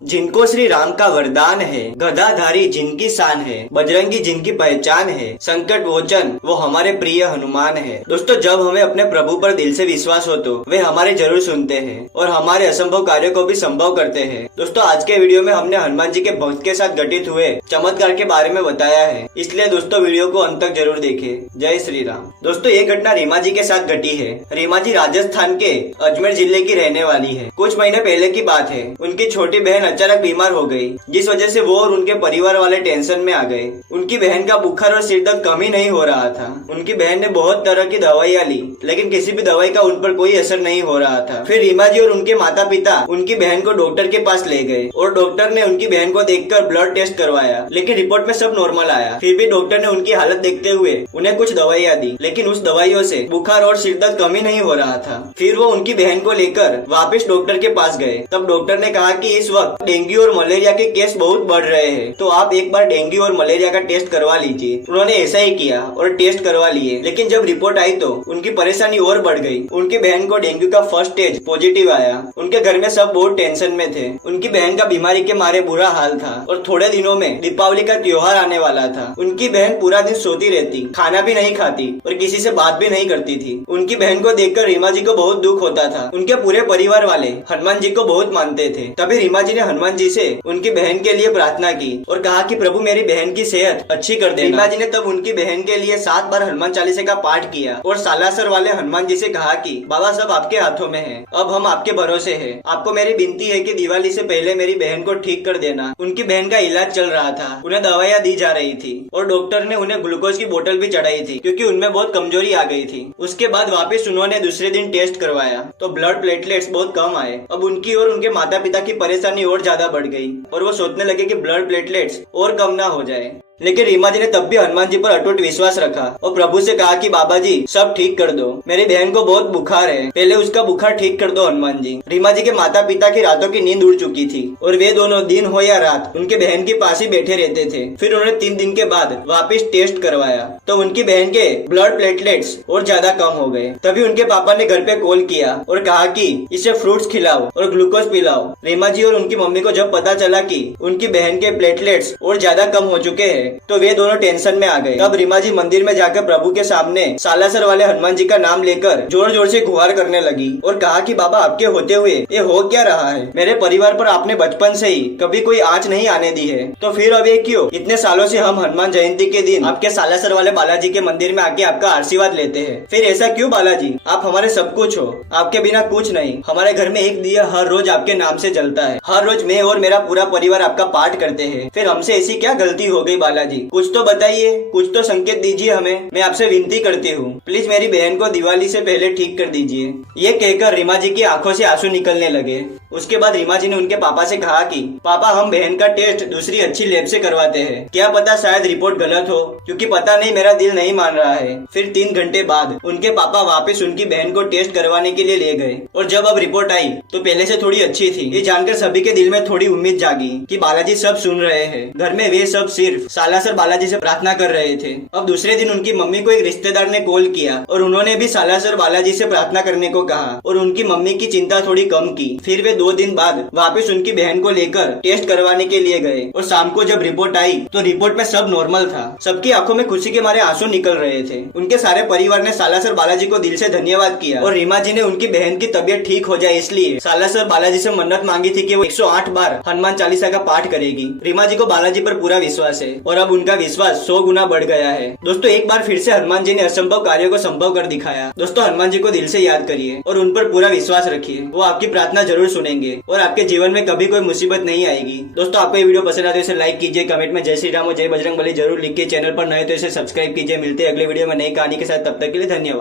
जिनको श्री राम का वरदान है, गदाधारी जिनकी शान है, बजरंगी जिनकी पहचान है, संकट मोचन वो हमारे प्रिय हनुमान है। दोस्तों, जब हमें अपने प्रभु पर दिल से विश्वास हो तो वे हमारे जरूर सुनते हैं और हमारे असंभव कार्यों को भी संभव करते हैं। दोस्तों, आज के वीडियो में हमने हनुमान जी के भक्त के साथ घटित हुए चमत्कार के बारे में बताया है, इसलिए दोस्तों वीडियो को अंत तक जरूर देखें। जय श्री राम। दोस्तों, ये घटना रीमा जी के साथ घटी है। रीमा जी राजस्थान के अजमेर जिले की रहने वाली है। कुछ महीने पहले की बात है, उनकी छोटी बहन अचानक बीमार हो गई, जिस वजह से वो और उनके परिवार वाले टेंशन में आ गए। उनकी बहन का बुखार और सिर दर्द कम ही नहीं हो रहा था। उनकी बहन ने बहुत तरह की दवाइयाँ ली, लेकिन किसी भी दवाई का उन पर कोई असर नहीं हो रहा था। फिर रीमा जी और उनके माता पिता उनकी बहन को डॉक्टर के पास ले गए और डॉक्टर ने उनकी बहन को देखकर ब्लड टेस्ट करवाया, लेकिन रिपोर्ट में सब नॉर्मल आया। फिर भी डॉक्टर ने उनकी हालत देखते हुए उन्हें कुछ दवाइयाँ दी, लेकिन उस दवाइयों से बुखार और सिर दर्द कम ही नहीं हो रहा था। फिर वो उनकी बहन को लेकर वापस डॉक्टर के पास गए। तब डॉक्टर ने कहा कि इस वक्त डेंगू और मलेरिया के केस बहुत बढ़ रहे हैं, तो आप एक बार डेंगू और मलेरिया का टेस्ट करवा लीजिए। उन्होंने ऐसा ही किया और टेस्ट करवा लिए, लेकिन जब रिपोर्ट आई तो उनकी परेशानी और बढ़ गई। उनकी बहन को डेंगू का फर्स्ट स्टेज पॉजिटिव आया। उनके घर में सब बहुत टेंशन में थे। उनकी बहन का बीमारी के मारे बुरा हाल था और थोड़े दिनों में दीपावली का त्योहार आने वाला था। उनकी बहन पूरा दिन सोती रहती, खाना भी नहीं खाती और किसी से बात भी नहीं करती थी। उनकी बहन को देखकर रीमा जी को बहुत दुख होता था। उनके पूरे परिवार वाले हनुमान जी को बहुत मानते थे। तभी रीमा जी ने हनुमान जी से उनकी बहन के लिए प्रार्थना की और कहा कि प्रभु मेरी बहन की सेहत अच्छी कर देना। रीमा जी ने तब उनकी बहन के लिए 7 बार हनुमान चालीसा का पाठ किया और सालासर वाले हनुमान जी से कहा कि बाबा सब आपके हाथों में है, अब हम आपके भरोसे हैं। आपको मेरी विनती है कि दिवाली से पहले मेरी बहन को ठीक कर देना। उनकी बहन का इलाज चल रहा था, उन्हें दवाइयाँ दी जा रही थी और डॉक्टर ने उन्हें ग्लूकोज की बोतल भी चढ़ाई थी, क्योंकि उनमें बहुत कमजोरी आ गई थी। उसके बाद वापस उन्होंने दूसरे दिन टेस्ट करवाया तो ब्लड प्लेटलेट्स बहुत कम आए। अब उनकी और उनके माता पिता की परेशानी और ज्यादा बढ़ गई और वो सोचने लगे कि ब्लड प्लेटलेट्स और कम ना हो जाए। लेकिन रीमा जी ने तब भी हनुमान जी पर अटूट विश्वास रखा और प्रभु से कहा कि बाबा जी सब ठीक कर दो, मेरी बहन को बहुत बुखार है, पहले उसका बुखार ठीक कर दो हनुमान जी। रीमा जी के माता पिता की रातों की नींद उड़ चुकी थी और वे दोनों दिन हो या रात उनके बहन के पास ही बैठे रहते थे। फिर उन्होंने 3 दिन के बाद वापस टेस्ट करवाया तो उनकी बहन के ब्लड प्लेटलेट्स और ज्यादा कम हो गए। तभी उनके पापा ने घर पे कॉल किया और कहा कि इसे फ्रूट्स खिलाओ और ग्लूकोज पिलाओ। रीमा जी और उनकी मम्मी को जब पता चला कि उनकी बहन के प्लेटलेट्स और ज्यादा कम हो चुके हैं तो वे दोनों टेंशन में आ गए। तब रीमा जी मंदिर में जाकर प्रभु के सामने सालासर वाले हनुमान जी का नाम लेकर जोर जोर से गुहार करने लगी और कहा कि बाबा आपके होते हुए ये हो क्या रहा है? मेरे परिवार पर आपने बचपन से ही कभी कोई आँच नहीं आने दी है, तो फिर अब ये क्यों? इतने सालों से हम हनुमान जयंती के दिन आपके सालासर वाले बालाजी के मंदिर में आके आपका आशीर्वाद लेते हैं, फिर ऐसा क्यों बालाजी? आप हमारे सब कुछ हो, आपके बिना कुछ नहीं। हमारे घर में एक दिया हर रोज आपके नाम से जलता है, हर रोज मैं और मेरा पूरा परिवार आपका पाठ करते हैं, फिर हमसे ऐसी क्या गलती हो गई बालाजी? कुछ तो बताइए, कुछ तो संकेत दीजिए हमें, मैं आपसे विनती करती हूँ, प्लीज मेरी बहन को दिवाली से पहले ठीक कर दीजिए। ये कहकर रीमा जी की आंखों से आंसू निकलने लगे। उसके बाद रीमा जी ने उनके पापा से कहा कि पापा हम बहन का टेस्ट दूसरी अच्छी लैब से करवाते हैं, क्या पता शायद रिपोर्ट गलत हो, क्योंकि पता नहीं मेरा दिल नहीं मान रहा है। फिर 3 घंटे बाद उनके पापा वापस उनकी बहन को टेस्ट करवाने के लिए ले गए और जब अब रिपोर्ट आई तो पहले से थोड़ी अच्छी थी। ये जानकर सभी के दिल में थोड़ी उम्मीद जागी कि बालाजी सब सुन रहे हैं। घर में वे सब सिर्फ सालासर बालाजी से प्रार्थना कर रहे थे। अब दूसरे दिन उनकी मम्मी को एक रिश्तेदार ने कॉल किया और उन्होंने भी सालासर बालाजी से प्रार्थना करने को कहा और उनकी मम्मी की चिंता थोड़ी कम की। फिर वे 2 दिन बाद वापस उनकी बहन को लेकर टेस्ट करवाने के लिए गए और शाम को जब रिपोर्ट आई तो रिपोर्ट में सब नॉर्मल था। सबकी आंखों में खुशी के मारे आंसू निकल रहे थे। उनके सारे परिवार ने सालासर बालाजी को दिल से धन्यवाद किया और रीमा जी ने उनकी बहन की तबीयत ठीक हो जाए इसलिए सालासर बालाजी से मन्नत मांगी थी कि वो 108 बार हनुमान चालीसा का पाठ करेगी। रीमा जी को बालाजी पर पूरा विश्वास है और अब उनका विश्वास 100 गुना बढ़ गया है। दोस्तों, एक बार फिर से हनुमान जी ने असंभव कार्यों को संभव कर दिखाया। दोस्तों, हनुमान जी को दिल से याद करिए और उन पर पूरा विश्वास रखिए, वो आपकी प्रार्थना जरूर सुनेंगे और आपके जीवन में कभी कोई मुसीबत नहीं आएगी। दोस्तों, आपको ये वीडियो पसंद आए तो इसे लाइक कीजिए, कमेंट में जय श्री राम और जय बजरंगबली जरूर लिख के चैनल पर नए तो इसे सब्सक्राइब कीजिए। मिलते हैं अगले वीडियो में नई कहानी के साथ, तब तक के लिए धन्यवाद।